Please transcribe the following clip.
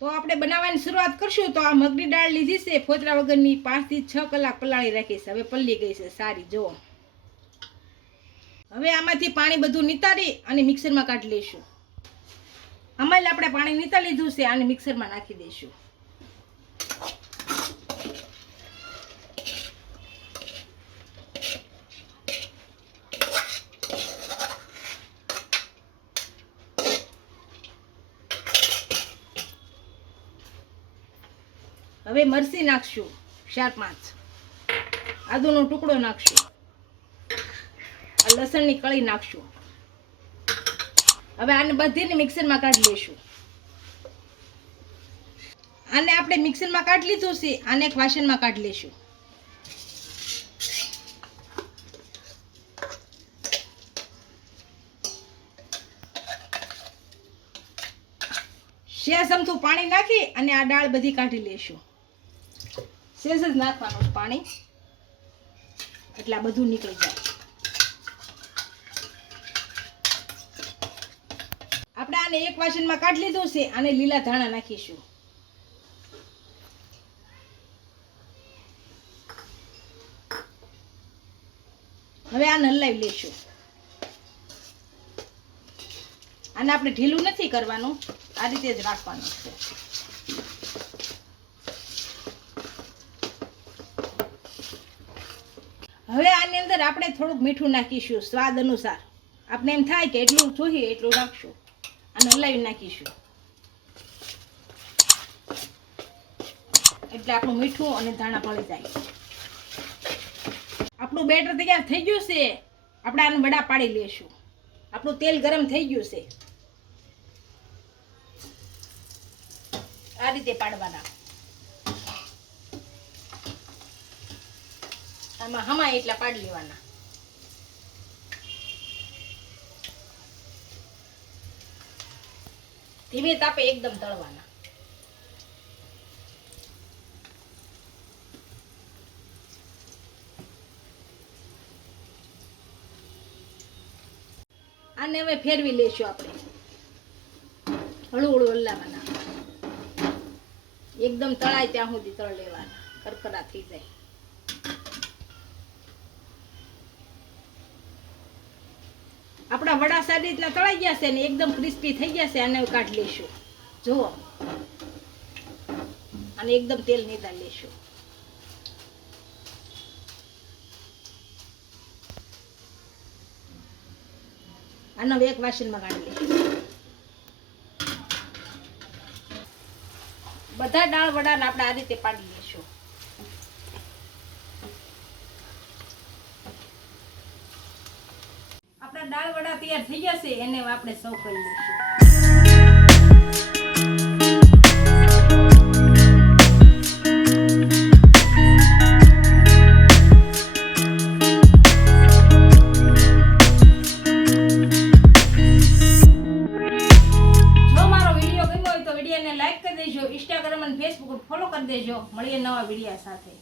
તો આપણે બનાવવાની શરૂઆત કરશું. તો આ મગની દાળ લીધી છે ફોતરા વગરની, 5 થી 6 કલાક પલાળી રાખી છે. હવે પલળી ગઈ છે સારી, જુઓ. હવે આમાંથી પાણી બધું નિતારી અને મિક્સરમાં કાઢી લઈશું. આમાં આપણે પાણી નિતારી લીધું છે, આને મિક્સરમાં નાખી દઈશું. હવે મરચી નાખશું 4-5, આદુનો ટુકડો નાખશું, લસણની કળી નાખશું. હવે આને બધીને મિક્સરમાં કાઢી લઈશું. આને આપણે મિક્સરમાં કાઢી લીધું છે, આને એક વાસણમાં કાઢી લઈશું. સેજ અમથું પાણી નાખી અને આ દાળ બધી કાઢી લઈશું. સેજ જ નાખવાનું પાણી, એટલે આ બધું નીકળી જાય. આપણે આને એક વાસણમાં કાઢી લીધું છે, આને લીલા ધાણા નાખીશું. હવે આને હલાવી લઈશું. આને આપણે ઢીલું નથી કરવાનું, આ રીતે જ રાખવાનું છે. હવે આની અંદર આપણે થોડુંક મીઠું નાખીશું સ્વાદ અનુસાર. આપણે એમ થાય કે એટલું જોઈએ એટલું રાખશું. અને હલાવી નાખીશું એટલે આપણું મીઠું અને ધાણા ભળી જાય. આપણું બેટર તૈયાર થઈ ગયું છે. આપણે આને વડા પાડી લઈશું. આપણું તેલ ગરમ થઈ ગયું છે. આ રીતે પાડવાના. આમાં હમાય એટલા પાડી લેવાના. ધીમે તાપે એકદમ તળવાના. આને હવે ફેરવી લઈશું આપણે. હળવું હળવું હલાવવાના. એકદમ તળાય ત્યાં સુધી તળ લેવાના, કરકરા થઈ જાય. આપણા વડા સારી રીતના તળાઈ ગયા છે ને એકદમ ક્રિસ્પી થઈ ગયા છે. આને કાઢી લઈશું. જુઓ, અને એકદમ તેલ નીતારી લઈશું. આનો એક વાસણમાં કાઢી લઈશું. બધા દાળ વડાને આપણે આ રીતે પાડી લઈશું. આપણા દાળ વડા તૈયાર થઈ ગયા છે, એને આપણે સર્વ કરી લઈશું. ઇન્સ્ટાગ્રામ અને ફેસબુક ફોલો કરી દેજો. મળીએ નવા વિડીયો સાથે.